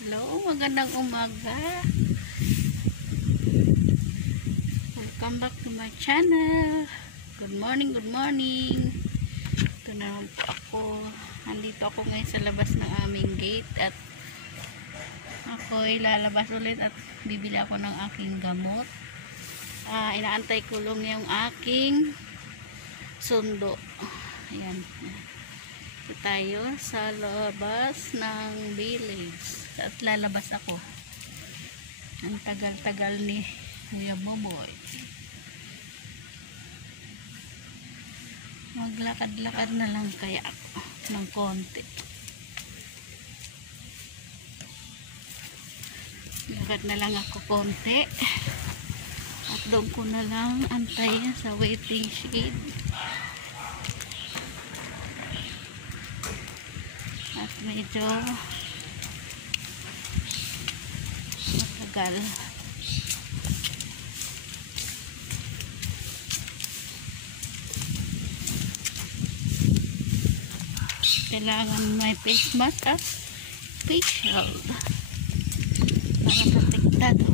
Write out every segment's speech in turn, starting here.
Hello, magandang umaga. Welcome back to my channel. Good morning, good morning. Ito na po ako. Nandito ako ngayon sa labas ng aming gate at ako'y lalabas ulit at bibili ako ng aking gamot. Inaantay ko lang yung aking sundo. Ayan. Ito tayo sa labas ng village. At lalabas ako. Ang tagal-tagal ni Kuya Boboy. Maglakad-lakad na lang kaya ako ng konti. Lakad na lang ako konti. At doon ko na lang antayin sa waiting shed. At medyo matagal. Kailangan may face mask at face shield para protektado.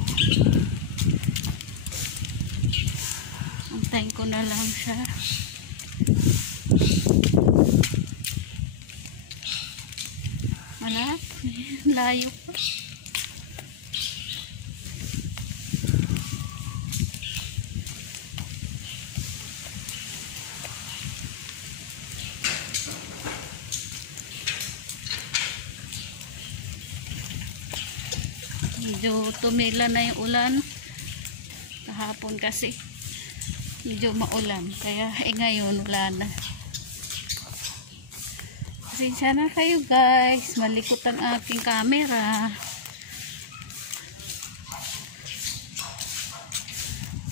Antayin ko na lang siya. Wala, layo pa. Medyo tumila na yung ulan kahapon kasi medyo maulan kaya ngayon wala na. Pasensya na kayo guys, malikot ang aking camera.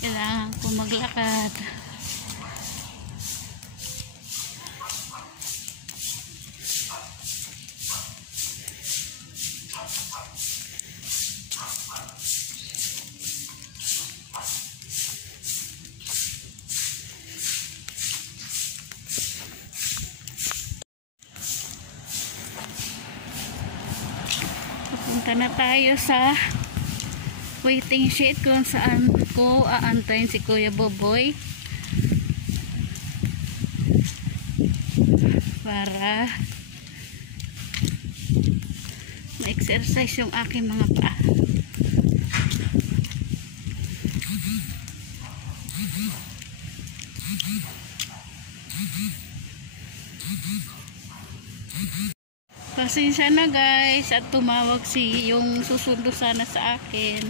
Kailangan ko maglakad. Punta na tayo sa waiting shed kung saan ko aantayin si Kuya Boboy para ma-exercise yung aking mga paa. Pasensya na guys at tumawag si yung susundo sana sa akin.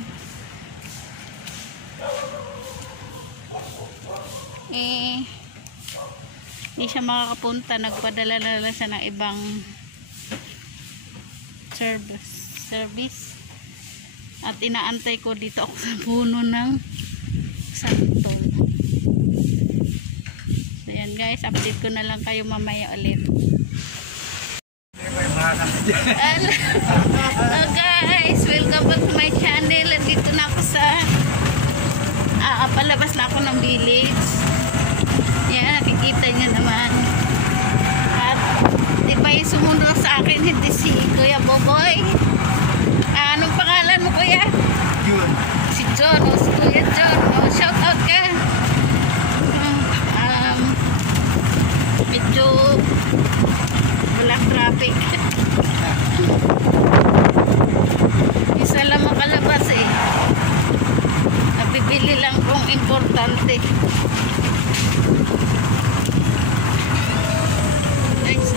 Hindi siya makakapunta, nagpadala na lang siya ng ibang service at inaantay ko dito ako sa puno ng santol. So yan guys, update ko na lang kayo mamaya ulit. Hello guys, welcome back to my channel. Dito na ako sa palabas na ako ng village. Yan, nakikita nyo naman. At di ba yung sumunod sa akin, hindi si Kuya Boboy. Anong pangalan mo kuya? John. Si John, o si Kuya John. Shout out ka. Medyo wala traffic. Isa lang makalabas eh. Napibili lang kung importante. Guys.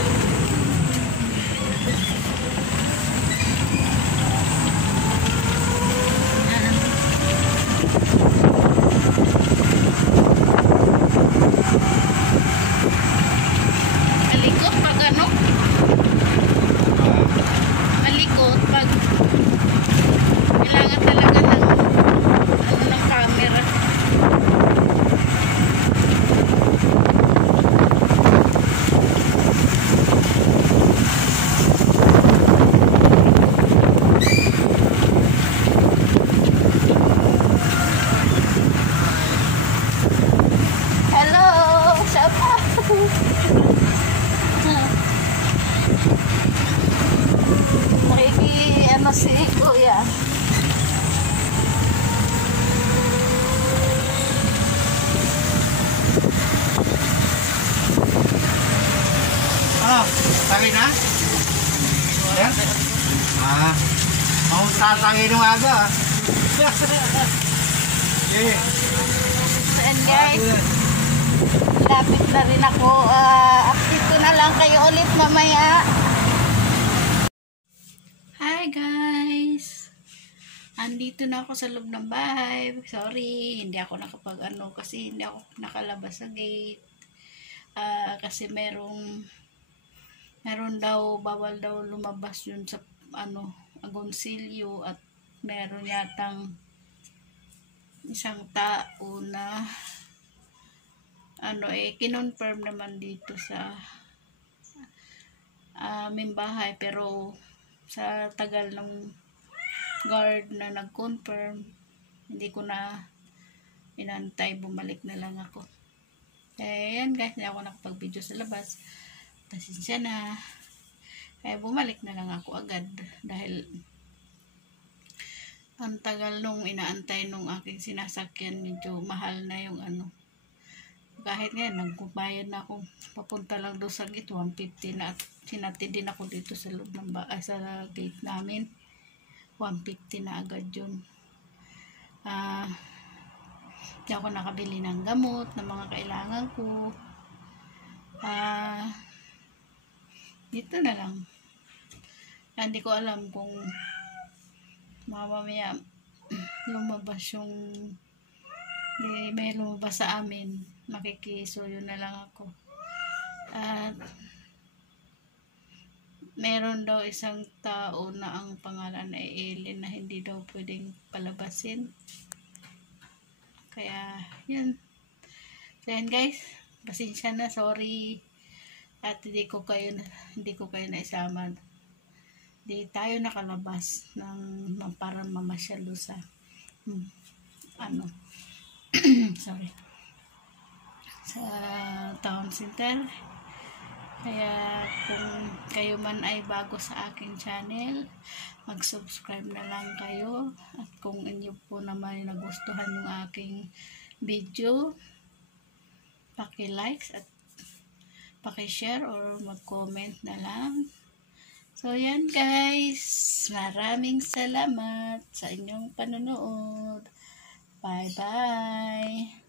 Ah, mau tatangin ng aga. Okay. So, and guys, lapit na rin ako. Update ko na lang kayo ulit mamaya. Hi guys! Andito na ako sa loob ng bahay. Sorry, hindi ako kasi hindi ako nakalabas sa gate. Kasi meron daw, bawal daw lumabas yun sa agonsilyo, at meron yatang isang tao na kinonfirm naman dito sa aming bahay, pero sa tagal ng guard na nag-confirm, hindi ko na inantay, bumalik na lang ako. Ayan guys, hindi ako nakapag-video sa labas. Pasensya na. Kaya bumalik na lang ako agad dahil ang tagal nung inaantay nung aking sinasakyan, medyo mahal na yung kahit ngayon nagbayad na ako, papunta lang doon sa gate 150 na, at sinati din ako dito sa loob ng sa gate namin, 150 na agad yun. Hindi ako nakabili ng gamot na mga kailangan ko. Dito na lang. Hindi ko alam kung mamaya lumabas yung may lumabas sa amin, makikisuyo na lang ako. At meron daw isang tao na ang pangalan ay Ellen na hindi daw pwedeng palabasin. Kaya yun. So yan guys, pasensya na, sorry. At hindi ko kayo naisama. Hindi tayo nakalabas para mamasyal sa sorry, sa town center. Kaya kung kayo man ay bago sa aking channel, mag-subscribe na lang kayo. At kung inyo po naman nagustuhan yung aking video, paki-like at paki-share or mag-comment na lang. So yan guys, maraming salamat sa inyong panonood. Bye bye.